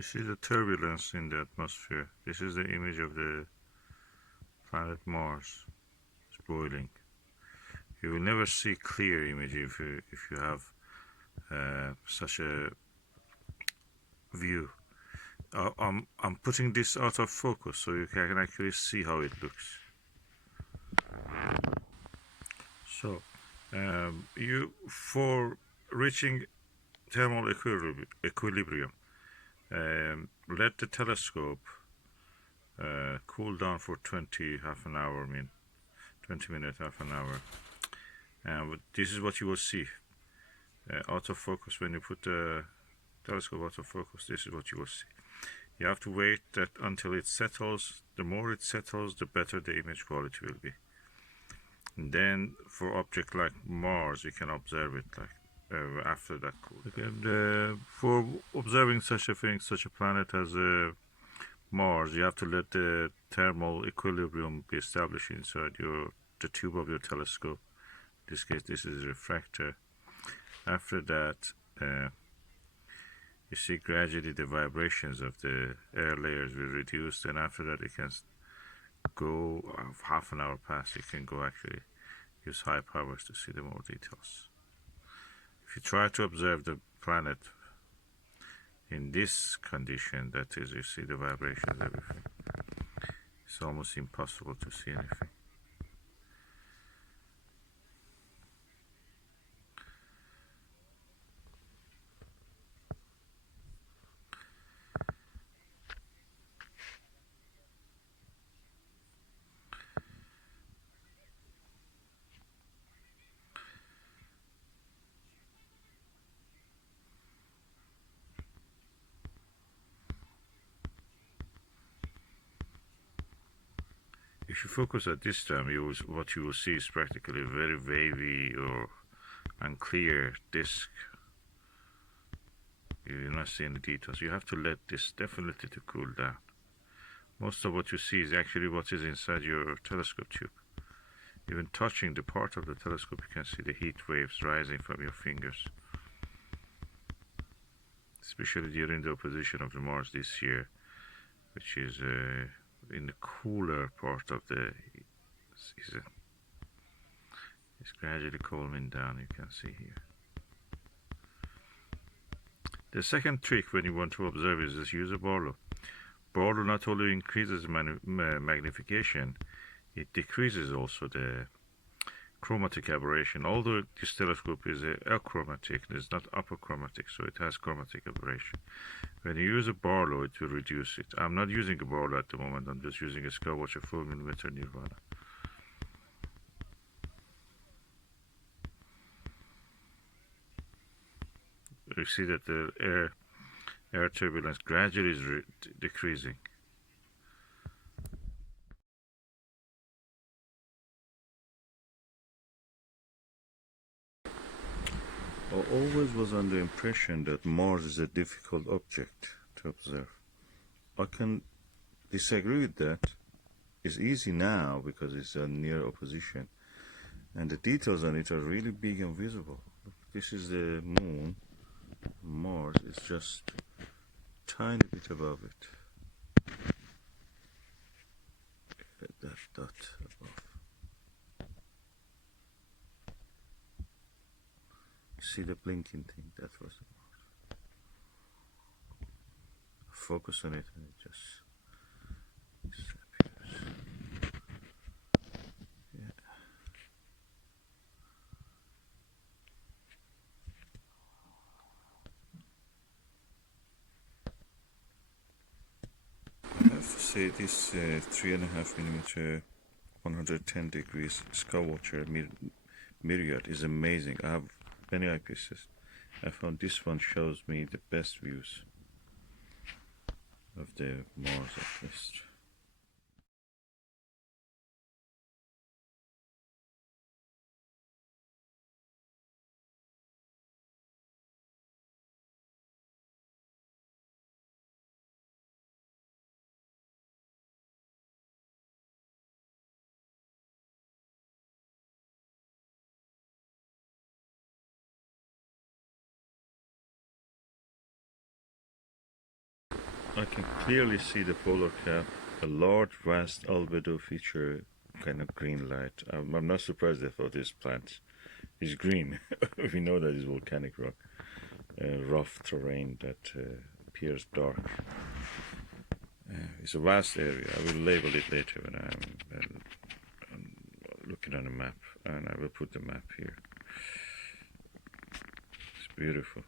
You see the turbulence in the atmosphere. This is the image of the planet Mars. It's boiling. You will never see clear image if you have such a view. I'm putting this out of focus so you can actually see how it looks. So, you for reaching thermal equilibrium, let the telescope cool down for 20 half an hour, 20 minutes, half an hour. And this is what you will see. Out of focus, when you put the telescope out of focus, this is what you will see. You have to wait until it settles. The more it settles, the better the image quality will be. And then for object like Mars, you can observe it like after that cool. Okay, for observing such a thing, such a planet as Mars, you have to let the thermal equilibrium be established inside the tube of your telescope. In this case, this is a refractor. After that, you see gradually the vibrations of the air layers will reduce, and after that you can go half an hour past, you can go actually use high powers to see the more details. If you try to observe the planet in this condition, that is, you see the vibrations, everything, it's almost impossible to see anything. If you focus at this time, what you will see is practically a very wavy or unclear disk. You will not see any details. You have to let this definitely to cool down. Most of what you see is actually what is inside your telescope tube. Even touching the part of the telescope, you can see the heat waves rising from your fingers. Especially during the opposition of the Mars this year, which is in the cooler part of the season. It's gradually cooling down, you can see here. The second trick when you want to observe is just use a Barlow. Barlow not only increases magnification, it decreases also the chromatic aberration. Although this telescope is achromatic, it's not apochromatic, so it has chromatic aberration. When you use a Barlow, it will reduce it. I'm not using a Barlow at the moment, I'm just using a Skywatcher 4mm Nirvana. You see that the air turbulence gradually is decreasing. I always was under the impression that Mars is a difficult object to observe. I can disagree with that. It's easy now because it's a near opposition, and the details on it are really big and visible. Look, this is the moon. Mars is just a tiny bit above it. That dot above. See the blinking thing? That was the Mars. Focus on it and it just disappears. Yeah. I have to say this 3.5mm 110 degrees Skywatcher Myriad is amazing. I have many eyepieces. I found this one shows me the best views of the Mars at least. I can clearly see the polar cap, a large, vast albedo feature, kind of green light. I'm not surprised they thought this plant is green. We know that it's volcanic rock, rough terrain that appears dark. It's a vast area. I will label it later when I'm looking on a map, and I will put the map here. It's beautiful.